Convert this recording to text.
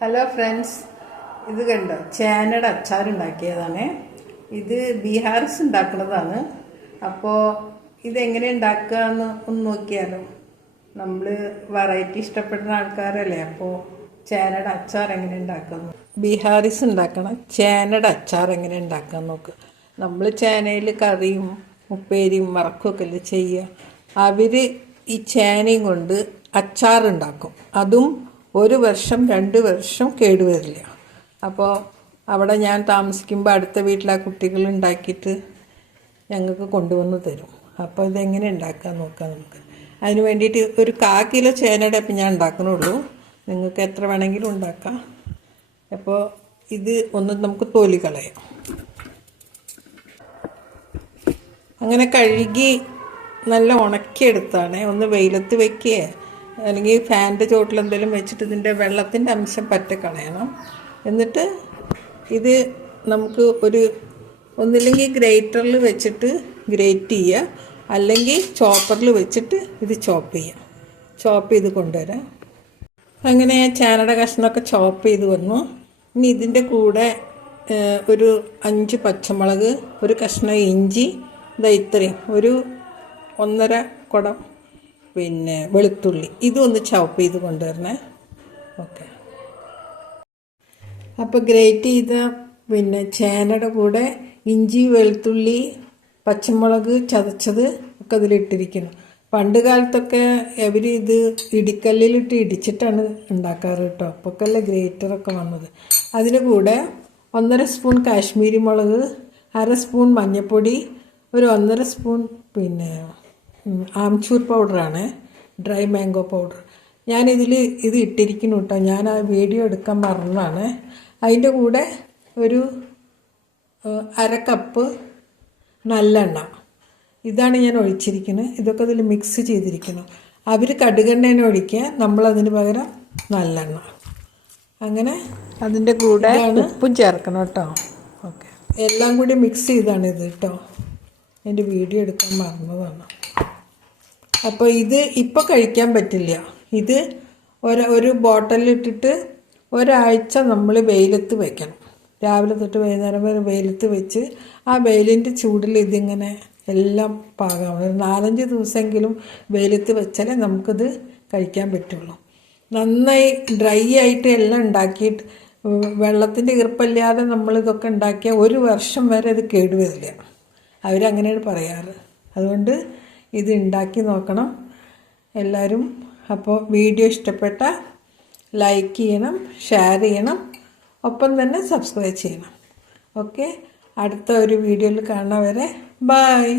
Hello friends ഇത് കണ്ടോ? ചേനയുടെ അച്ചാറുണ്ടാക്കിയതാണ് ഇത് ബീഹാർസ് ഉണ്ടാക്കുന്നതാണ്. അപ്പോൾ ഇതെങ്ങനെ ഉണ്ടാക്കുക എന്ന് ഒന്ന് നോക്കിയാലോ. നമ്മൾ വെറൈറ്റി ഇഷ്ടപ്പെടുന്ന ആൾക്കാരല്ലേ അപ്പോൾ ചേനയുടെ അച്ചാർ എങ്ങനെ ഉണ്ടാക്കുന്നു ബീഹാറിസ് ഉണ്ടാക്കണം ചേനയുടെ അച്ചാർ എങ്ങനെ ഉണ്ടാക്കാൻ നോക്കുക നമ്മൾ ചേനയിൽ കറിയും ഉപ്പേരിയും മറക്കുമൊക്കെ അല്ലേ ചെയ്യുക. അവർ ഈ ചേനയും കൊണ്ട് അച്ചാറുണ്ടാക്കും അതും ഒരു വർഷം രണ്ട് വർഷം കേടുവരില്ല അപ്പോൾ അവിടെ ഞാൻ താമസിക്കുമ്പോൾ അടുത്ത വീട്ടിലെ കുട്ടികൾ ഉണ്ടാക്കിയിട്ട് ഞങ്ങൾക്ക് കൊണ്ടുവന്ന് തരും. അപ്പോൾ ഇതെങ്ങനെ ഉണ്ടാക്കാൻ നോക്കാം നമുക്ക്. അതിന് വേണ്ടിയിട്ട് ഒരു കാ കിലോ ചേനയുടെ ഇപ്പം ഞാൻ ഉണ്ടാക്കുന്നുള്ളൂ നിങ്ങൾക്ക് എത്ര വേണമെങ്കിലും ഉണ്ടാക്കാം. അപ്പോൾ ഇത് ഒന്ന് നമുക്ക് തോലി കളയാം. അങ്ങനെ കഴുകി നല്ല ഉണക്കിയെടുത്താണ്. ഒന്ന് വെയിലത്ത് വെക്കുക അല്ലെങ്കിൽ ഫാന്റെ ചോട്ടിൽ എന്തെങ്കിലും വെച്ചിട്ട് ഇതിന്റെ വെള്ളത്തിന്റെ അംശം പറ്റ കളയണം എന്നിട്ട് ഇത് നമുക്ക് ഒരു ഒന്നില്ലെങ്കിൽ ഗ്രേറ്ററിൽ വെച്ചിട്ട് ഗ്രേറ്റ് ചെയ്യുക. അല്ലെങ്കിൽ ചോപ്പറിൽ വെച്ചിട്ട് ഇത് ചോപ്പ് ചെയ്യാം ചോപ്പ് ചെയ്ത് കൊണ്ടുവരാം. അങ്ങനെ ചാനയുടെ കഷ്ണമൊക്കെ ചോപ്പ് ചെയ്ത് വന്നു. ഇനി ഇതിന്റെ കൂടെ ഒരു അഞ്ച് പച്ചമുളക് ഒരു കഷ്ണം ഇഞ്ചി ഇതാ ഇത്രയും. ഒരു ഒന്നര കുടം പിന്നെ വെളുത്തുള്ളി. ഇതൊന്ന് ചവപ്പ് ചെയ്ത് കൊണ്ടുവരണേ. ഓക്കെ അപ്പോൾ ഗ്രേറ്റ് ചെയ്ത പിന്നെ ചേനയുടെ കൂടെ ഇഞ്ചി വെളുത്തുള്ളി പച്ചമുളക് ചതച്ചത് ഒക്കെ അതിലിട്ടിരിക്കുന്നു. പണ്ട് കാലത്തൊക്കെ അവർ ഇത് ഇടിക്കല്ലിലിട്ട് ഇടിച്ചിട്ടാണ് ഉണ്ടാക്കാറ് കേട്ടോ അപ്പൊക്കല്ലേ ഗ്രേറ്ററൊക്കെ വന്നത്. അതിന് കൂടെ ഒന്നര സ്പൂൺ കാശ്മീരി മുളക് അര സ്പൂൺ മഞ്ഞൾപ്പൊടി ഒരു ഒന്നര സ്പൂൺ പിന്നെ ആംചൂർ പൗഡറാണ്. Dry mango powder. ഞാനിതിൽ ഇത് ഇട്ടിരിക്കുന്നു കേട്ടോ ഞാൻ ആ വീഡിയോ എടുക്കാൻ മറന്നതാണ് അതിന്റെ കൂടെ ഒരു അര കപ്പ് നല്ലെണ്ണ. ഇതാണ് ഞാൻ ഒഴിച്ചിരിക്കുന്നത്. ഇതൊക്കെ ഇതിൽ മിക്സ് ചെയ്തിരിക്കുന്നു. അവർ കടുകെണ്ണേനെ ഒഴിക്കുക. നമ്മളതിന് പകരം നല്ലെണ്ണ. അങ്ങനെ അതിന്റെ കൂടെ ഉപ്പും ചേർക്കണം കേട്ടോ ഓക്കെ. എല്ലാം കൂടി മിക്സ് ചെയ്താണ് ഇത് കേട്ടോ എന്റെ വീഡിയോ എടുക്കാൻ മറന്നതാണ്. അപ്പോൾ ഇത് ഇപ്പോൾ കഴിക്കാൻ പറ്റില്ല. ഇത് ഒരു ഒരു ബോട്ടലിലിട്ടിട്ട് ഒരാഴ്ച നമ്മൾ വെയിലത്ത് വെക്കണം. രാവിലെ തൊട്ട് വൈകുന്നേരം വരെ വെയിലത്ത് വെച്ച് ആ വെയിലിന്റെ ചൂടിൽ ഇതിങ്ങനെ എല്ലാം പാകാവും. ഒരു നാലഞ്ച് ദിവസമെങ്കിലും വെയിലത്ത് വെച്ചാലേ നമുക്കിത് കഴിക്കാൻ പറ്റുള്ളൂ. നന്നായി ഡ്രൈ ആയിട്ട് എല്ലാം ഉണ്ടാക്കിയിട്ട് വെള്ളത്തിന്റെ ഈർപ്പമില്ലാതെ നമ്മളിതൊക്കെ ഉണ്ടാക്കിയാൽ ഒരു വർഷം വരെ ഇത് കേടുവരില്ല. അവരങ്ങനെയാണ് പറയാറ്. അതുകൊണ്ട് ഇത് ഉണ്ടാക്കി നോക്കണം. എല്ലാവരും അപ്പോൾ വീഡിയോ ഇഷ്ടപ്പെട്ട ലൈക്ക് ചെയ്യണം ഷെയർ ചെയ്യണം ഒപ്പം തന്നെ സബ്സ്ക്രൈബ് ചെയ്യണം. ഓക്കെ അടുത്ത ഒരു വീഡിയോയിൽ കാണാൻ വരെ. ബായ്